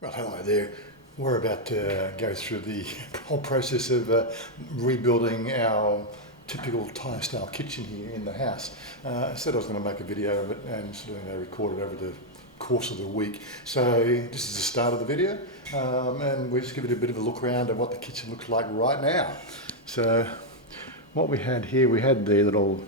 Well, hello there. We're about to go through the whole process of rebuilding our typical Thai style kitchen here in the house. I said I was going to make a video of it and sort of record it over the course of the week. So this is the start of the video, and we'll just give it a bit of a look around at what the kitchen looks like right now. So what we had here, we had the little,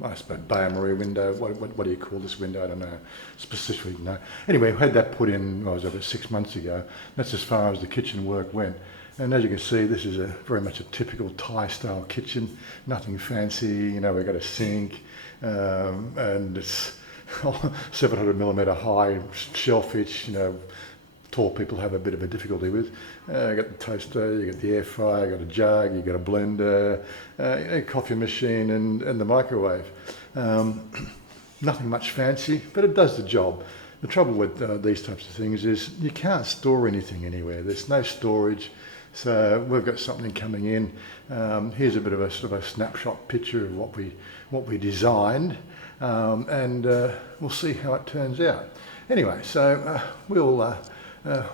I suppose, Bay Marie window. What do you call this window? I don't know specifically. No. Anyway, we had that put in. Well, it was over 6 months ago. That's as far as the kitchen work went. And as you can see, this is very much a typical Thai style kitchen. Nothing fancy. You know, we've got a sink, and it's 700mm high shellfish. You know, tall people have a bit of a difficulty with. You got the toaster, you got the air fryer, you got a jug, you got a blender, a coffee machine and the microwave. Nothing much fancy, but it does the job. The trouble with these types of things is you can't store anything anywhere. There's no storage, so we've got something coming in. Here's a bit of a sort of a snapshot picture of what we designed, and we'll see how it turns out. Anyway, so we'll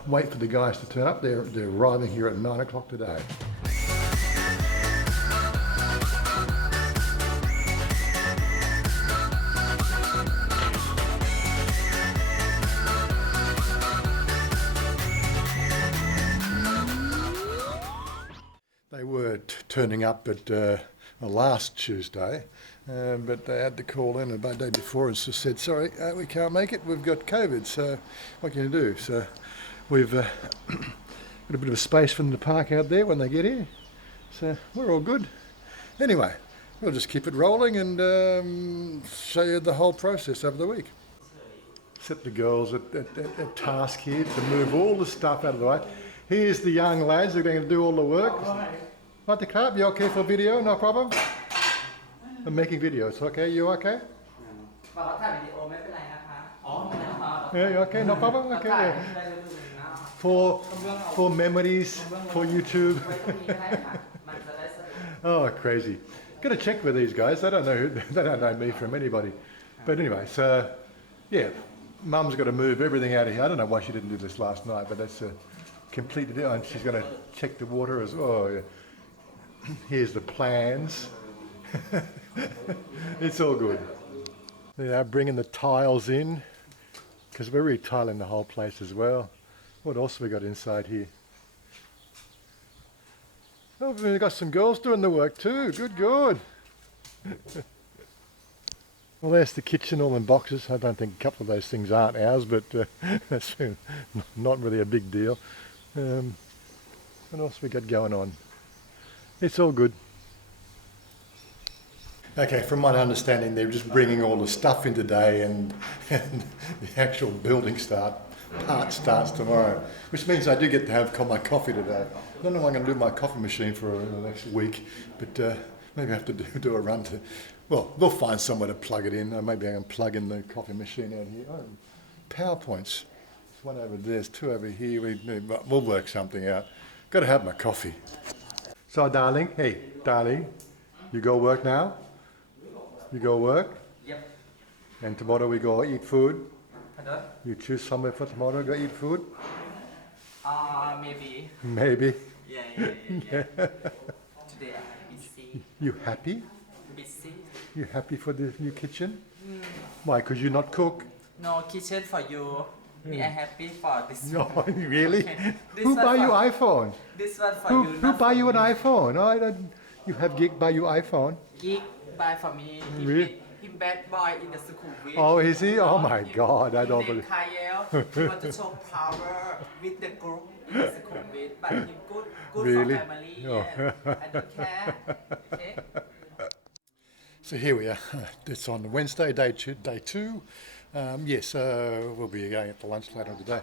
wait for the guys to turn up. They're arriving here at 9 o'clock today. They were turning up at last Tuesday, but they had to call in the day before and just said, sorry, we can't make it, we've got COVID, so what can you do? So we've got a bit of a space for them to park out there when they get here, so we're all good. Anyway, we'll just keep it rolling and show you the whole process over the week. Set the girls at task here to move all the stuff out of the way. Here's the young lads who are going to do all the work. What the crap? You okay for video? No problem? I'm making videos, okay? You okay? Yeah, you okay? No problem? Okay. Yeah. For memories, for YouTube. Oh, crazy. Got to check with these guys. They don't know me from anybody. But anyway, so yeah, Mum's got to move everything out of here. I don't know why she didn't do this last night, but that's completed it, and she's going to check the water as well. Yeah. Here's the plans. It's all good. They are bringing the tiles in because we're retiling the whole place as well. What else have we got inside here? Oh, we've got some girls doing the work too. Good. Well, there's the kitchen all in boxes. I don't think a couple of those things aren't ours, but that's not really a big deal. What else we got going on? It's all good. Okay, from my understanding, they're just bringing all the stuff in today, and the actual building part starts tomorrow, which means I do get to have my coffee today. I don't know if I'm going to do my coffee machine for the next week, but maybe I have to do a run to. Well, they'll find somewhere to plug it in. Maybe I can plug in the coffee machine out here. Oh, PowerPoints. There's one over there. There's two over here. We'll work something out. Got to have my coffee. So, darling, hey, darling, you go work now? You go work? Yep. And tomorrow we go eat food? Pardon? You choose somewhere for tomorrow to go eat food? Maybe. Maybe. Yeah. Today I'm busy. You happy? Busy. You happy for the new kitchen? Why? Because you not cook? No kitchen for you. Me, I happy for this. No, really? Okay. Who buy you iPhone? This one for you. Who buy you an iPhone? Oh, I don't. You have Gig buy you iPhone? Gig buy for me. Really? He bad boy in the school. Oh, is he? Oh my God, I don't believe. PopeKael. He want to show power with the group in the school, but he good Really? for family. Oh. Yeah. I don't care. Okay. So here we are. It's on Wednesday, day two. Yes, we'll be going at the lunch later on today.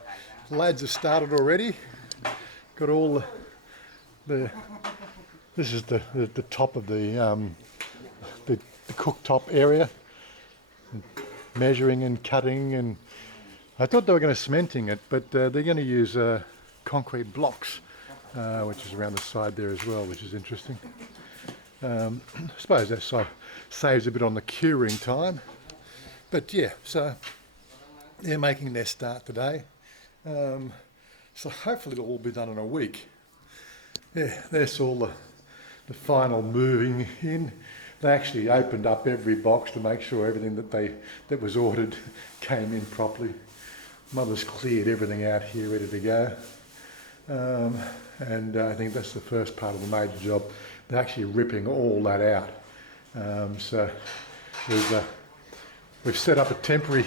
The lads have started already. Got all the. This is the top of the cooktop area. Measuring and cutting, and I thought they were going to cementing it, but they're going to use concrete blocks, which is around the side there as well, which is interesting. I suppose that saves a bit on the curing time. But yeah, so they're making their start today. So hopefully it'll all be done in a week. Yeah, there's all the final moving in. They actually opened up every box to make sure everything that was ordered came in properly. Mother's cleared everything out here ready to go. And I think that's the first part of the major job. They're actually ripping all that out. So we've set up a temporary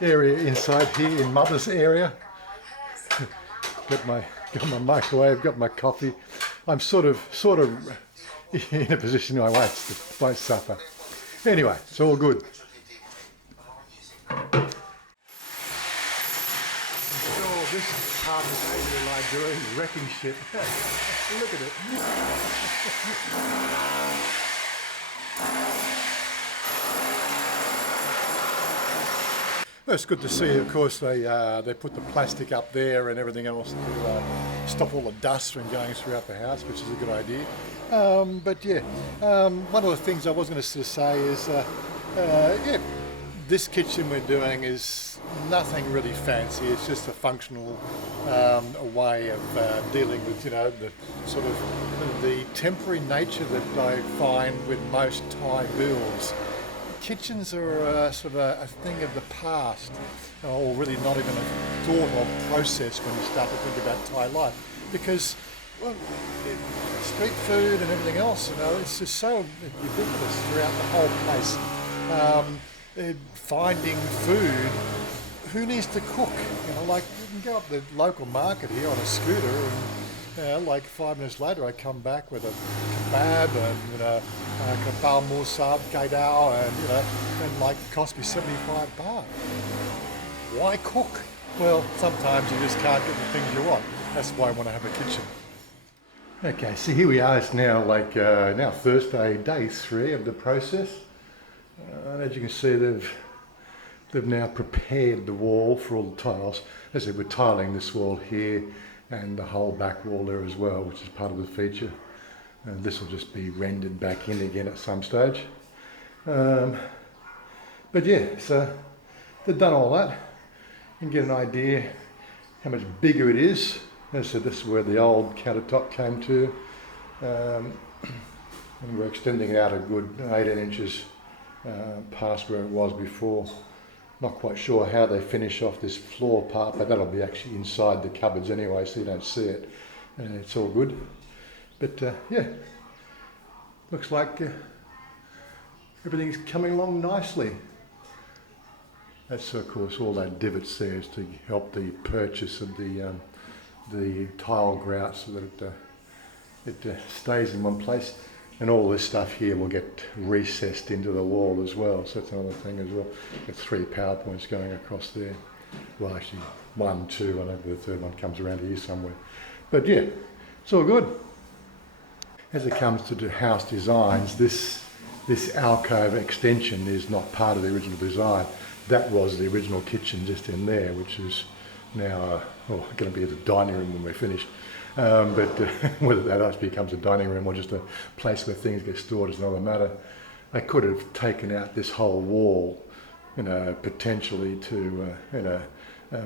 area inside here in Mother's area. got my microwave, got my coffee. I'm sort of in a position I won't suffer. Anyway, it's all good. Oh, this part of the day like doing wrecking shit. Look at it. Well, it's good to see. Of course, they put the plastic up there and everything else to stop all the dust from going throughout the house, which is a good idea. But yeah, one of the things I was going to say is, yeah, this kitchen we're doing is nothing really fancy. It's just a functional way of dealing with, you know, the sort of the temporary nature that I find with most Thai builds. Kitchens are sort of a thing of the past, or really not even a thought or process when you start to think about Thai life, because well, street food and everything else, you know, it's just so ubiquitous throughout the whole place. Finding food, who needs to cook? You know, like you can go up the local market here on a scooter and like 5 minutes later I come back with a kebab and, you know, kapal musab, kaidao, and, you know, and like cost me 75 baht. Why cook? Well, sometimes you just can't get the things you want. That's why I want to have a kitchen. Okay, so here we are. It's now like now Thursday, day 3 of the process. And as you can see, they've now prepared the wall for all the tiles. As I said, we're tiling this wall here and the whole back wall there as well, which is part of the feature. And this will just be rendered back in again at some stage. But yeah, so they've done all that. You can get an idea how much bigger it is. As I said, this is where the old countertop came to. And we're extending it out a good 18 inches past where it was before. Not quite sure how they finish off this floor part, but that'll be actually inside the cupboards anyway, so you don't see it. And it's all good. But yeah, looks like everything's coming along nicely. That's of course all that divots there is to help the purchase of the tile grout so that it stays in one place. And all this stuff here will get recessed into the wall as well, so that's another thing as well. Got 3 power points going across there. Well, actually 1, 2, I don't know if the third one comes around here somewhere. But yeah, it's all good. As it comes to the house designs, this alcove extension is not part of the original design. That was the original kitchen just in there, which is now going to be the dining room when we're finished. But whether that actually becomes a dining room or just a place where things get stored is another matter. I could have taken out this whole wall, you know, potentially to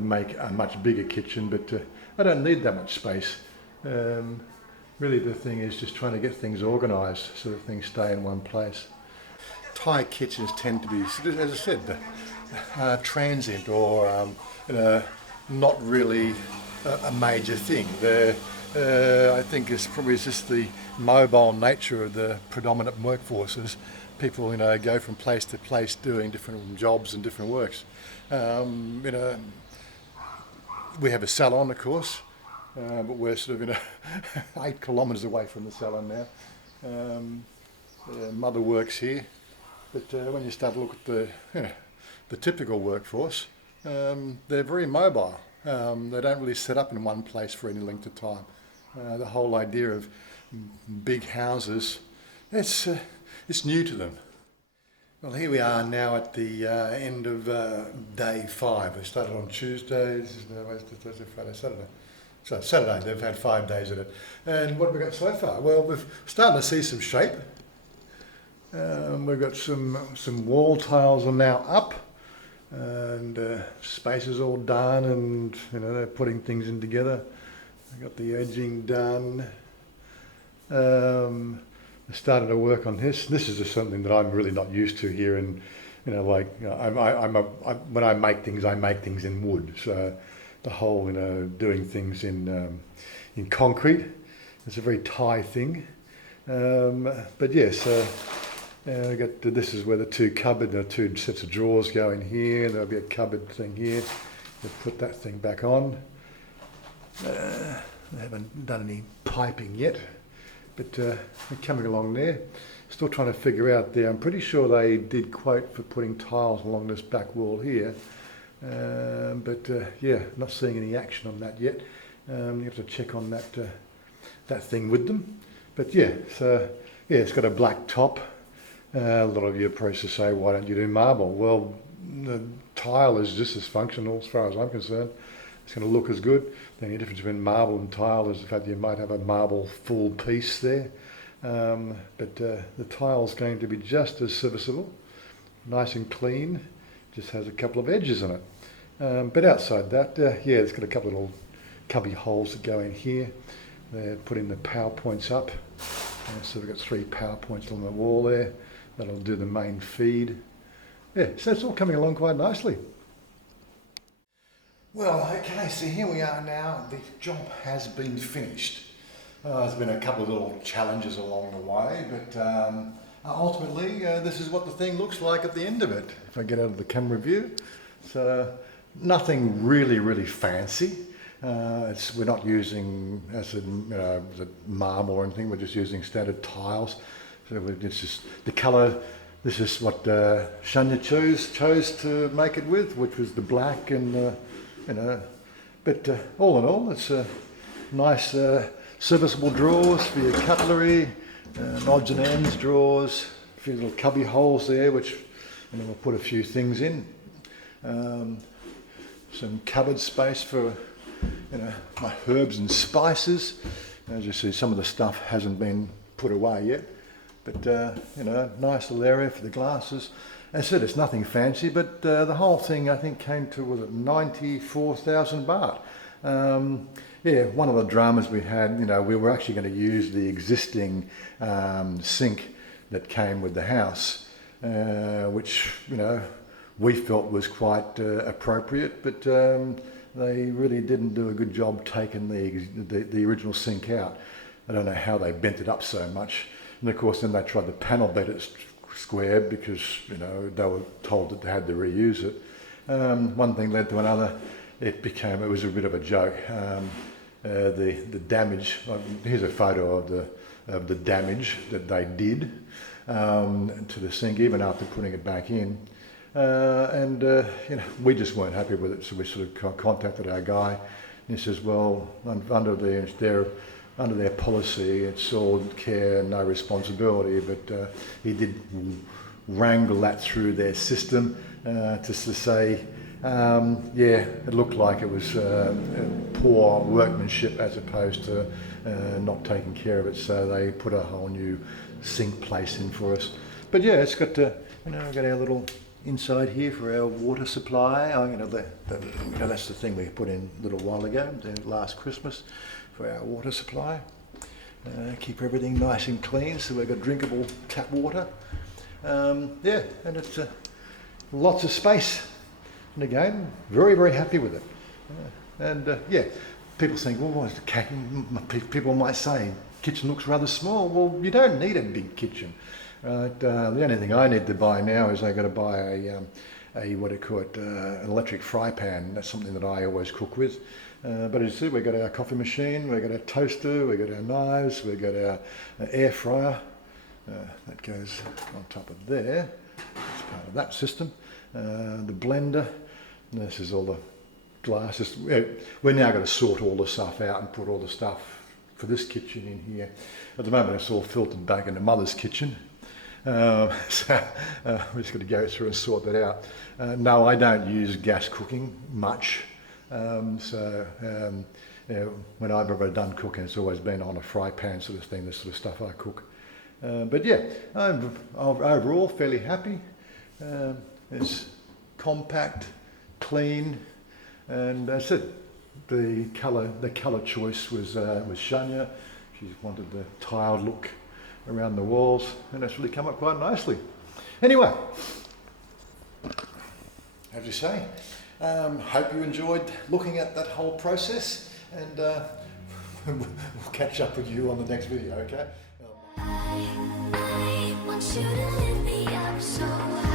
make a much bigger kitchen, but I don't need that much space. Really the thing is just trying to get things organised so that things stay in one place. Thai kitchens tend to be, as I said, transient or not really a major thing. I think it's probably just the mobile nature of the predominant workforces. People, you know, go from place to place doing different jobs and different works. You know, we have a salon, of course, but we're sort of 8 kilometres away from the salon now. Mother works here, but when you start to look at the typical workforce, they're very mobile. They don't really set up in one place for any length of time. The whole idea of big houses, it's new to them. Well, here we are now at the end of day 5. We started on Tuesday, Thursday, Friday, Saturday. So Saturday, they've had 5 days at it. And what have we got so far? Well, we've started to see some shape. We've got some wall tiles are now up. And space is all done, and you know they're putting things in together. I got the edging done. I started to work on this. This is just something that I'm really not used to here. And when I make things in wood. So the whole, doing things in concrete, it's a very Thai thing. But yes, I got this is where the two sets of drawers go in here. There'll be a cupboard thing here. We'll put that thing back on. I haven't done any piping yet, but we're coming along there. Still trying to figure out there. I'm pretty sure they did quote for putting tiles along this back wall here, but yeah, not seeing any action on that yet. You have to check on that thing with them. But yeah, so yeah, it's got a black top. A lot of you probably say, why don't you do marble? Well, the tile is just as functional as far as I'm concerned. It's going to look as good. The only difference between marble and tile is the fact that you might have a marble full piece there. But the tile's going to be just as serviceable, nice and clean, just has a couple of edges on it. But outside that, yeah, it's got a couple of little cubby holes that go in here. They're putting the power points up. So we've got 3 power points on the wall there. That'll do the main feed. Yeah, so it's all coming along quite nicely. Well, okay, so here we are now. The job has been finished. There's been a couple of little challenges along the way, but ultimately this is what the thing looks like at the end of it. If I get out of the camera view. So nothing really fancy. We're not using marble or anything, we're just using standard tiles. So it's just the colour, this is what Chanya chose to make it with, which was the black and but all in all, it's a nice serviceable drawers for your cutlery, odds and ends drawers, a few little cubby holes there, which we'll put a few things in. Some cupboard space for my herbs and spices. As you see, some of the stuff hasn't been put away yet, but nice little area for the glasses. As I said, it's nothing fancy, but the whole thing I think came to, was it 94,000 baht. Yeah, one of the dramas we had, we were actually going to use the existing sink that came with the house, which we felt was quite appropriate, but they really didn't do a good job taking the original sink out. I don't know how they bent it up so much. And of course then they tried to panel beat it square because they were told that they had to reuse it. One thing led to another. It was a bit of a joke. The damage, here's a photo of the damage that they did to the sink even after putting it back in. We just weren't happy with it, so we sort of contacted our guy, and he says, well, under their policy, it's all care, no responsibility, but he did wrangle that through their system to say, yeah, it looked like it was poor workmanship as opposed to not taking care of it, so they put a whole new sink place in for us. But yeah, it's got we've got our little inside here for our water supply. That's the thing we put in a little while ago, last Christmas, for our water supply. Keep everything nice and clean, so we've got drinkable tap water. Yeah, and it's lots of space. And again, very happy with it. Yeah, people think, well, people might say, kitchen looks rather small. Well, you don't need a big kitchen. Right? The only thing I need to buy now is I got to buy an electric fry pan. That's something that I always cook with. But as you see, we've got our coffee machine, we've got our toaster, we've got our knives, we've got our air fryer. That goes on top of there. It's part of that system. The blender. And this is all the glasses. We're now going to sort all the stuff out and put all the stuff for this kitchen in here. At the moment, it's all filtered back into Mother's kitchen. So we're just going to go through and sort that out. No, I don't use gas cooking much. When I've ever done cooking, it's always been on a fry pan sort of thing, this sort of stuff I cook. But yeah, I'm overall fairly happy. It's compact, clean, and as I said, the colour choice was Chanya. She wanted the tiled look around the walls, and that's really come up quite nicely. Anyway, as you say, hope you enjoyed looking at that whole process, and we'll catch up with you on the next video, okay? I want you to lift me up so high.